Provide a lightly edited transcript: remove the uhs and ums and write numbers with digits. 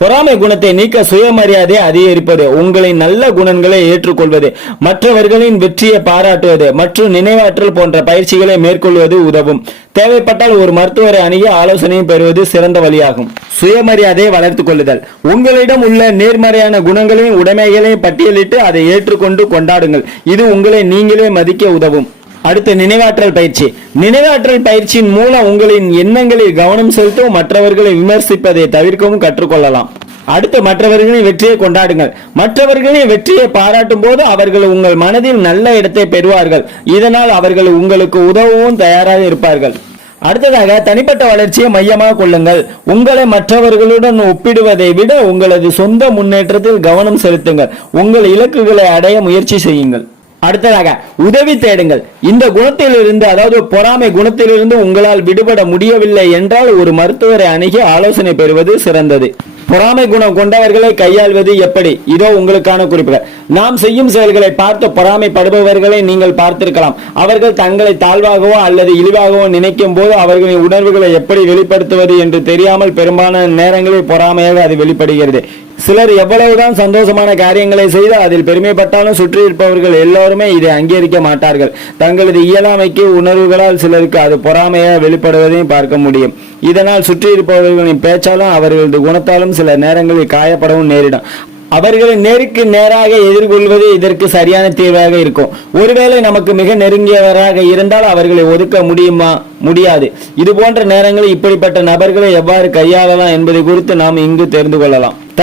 பொறாமை குணத்தை நீக்க சுயமரியாதை அதிகரிப்பது, உங்களின் நல்ல குணங்களை ஏற்றுக்கொள்வது, மற்றவர்களின் வெற்றியை பாராட்டுவது மற்றும் நினைவாற்றல் போன்ற பயிற்சிகளை மேற்கொள்வது உதவும். தேவைப்பட்டால் ஒரு மருத்துவரை அணுகி ஆலோசனையும் பெறுவது சிறந்த வழியாகும். சுயமரியாதையை வளர்த்துக் கொள்ளுதல். உங்களிடம் உள்ள நேர்மறையான குணங்களையும் உடைமைகளையும் பட்டியலிட்டு அதை ஏற்றுக்கொண்டு கொண்டாடுங்கள். இது உங்களை நீங்களே மதிக்க உதவும். அடுத்து நினைவாற்றல் பயிற்சி. நினைவாற்றல் பயிற்சியின் மூலம் உங்களின் எண்ணங்களில் கவனம் செலுத்தவும் மற்றவர்களை விமர்சிப்பதை தவிர்க்கவும் கற்றுக்கொள்ளலாம். அடுத்து மற்றவர்களின் வெற்றியை கொண்டாடுங்கள். மற்றவர்களின் வெற்றியை பாராட்டும் போது அவர்கள் உங்கள் மனதில் நல்ல இடத்தை பெறுவார்கள். இதனால் அவர்கள் உங்களுக்கு உதவவும் தயாராக இருப்பார்கள். அடுத்ததாக தனிப்பட்ட வளர்ச்சியை மையமாக கொள்ளுங்கள். உங்களை மற்றவர்களுடன் ஒப்பிடுவதை விட உங்களது சொந்த முன்னேற்றத்தில் கவனம் செலுத்துங்கள். உங்கள் இலக்குகளை அடைய முயற்சி செய்யுங்கள். அடுத்ததாக உதவி தேடுங்கள். இந்த குணத்திலிருந்து, அதாவது பொறாமை குணத்திலிருந்து உங்களால் விடுபட முடியவில்லை என்றால் ஒரு மருத்துவரை அணுகி ஆலோசனை பெறுவது சிறந்தது. பொறாமை குணம் கொண்டவர்களை கையாள்வது எப்படி? இதோ உங்களுக்கான குறிப்புகள். நாம் செய்யும் செயல்களை பார்த்து பொறாமைப்படுபவர்களை நீங்கள் பார்த்திருக்கலாம். அவர்கள் தங்களை தாழ்வாகவோ அல்லது இழிவாகவோ நினைக்கும் போது அவர்களின் உணர்வுகளை எப்படி வெளிப்படுத்துவது என்று தெரியாமல் பெரும்பாலான நேரங்களில் பொறாமையாக அது வெளிப்படுகிறது. சிலர் எவ்வளவுதான் சந்தோஷமான காரியங்களை செய்து அதில் பெருமைப்பட்டாலும் சுற்றி இருப்பவர்கள் எல்லோருமே இதை அங்கீகரிக்க மாட்டார்கள். தங்களது இயலாமைக்கு உணர்வுகளால் சிலருக்கு அது பொறாமையாக வெளிப்படுவதையும் பார்க்க முடியும். இதனால் சுற்றி இருப்பவர்களின் பேச்சாலும் அவர்களது குணத்தாலும் சில நேரங்களில் காயப்படவும் நேரிடும். அவர்களை நேருக்கு நேராக எதிர்கொள்வது இதற்கு சரியான தீர்வாக இருக்கும். ஒருவேளை நமக்கு மிக நெருங்கியவராக இருந்தால் அவர்களை ஒதுக்க முடியுமா? முடியாது. இது போன்ற நேரங்களில் இப்படிப்பட்ட நபர்களை எவ்வாறு கையாளலாம் என்பதை குறித்து நாம் இங்கு தெரிந்து கொள்ளலாம்.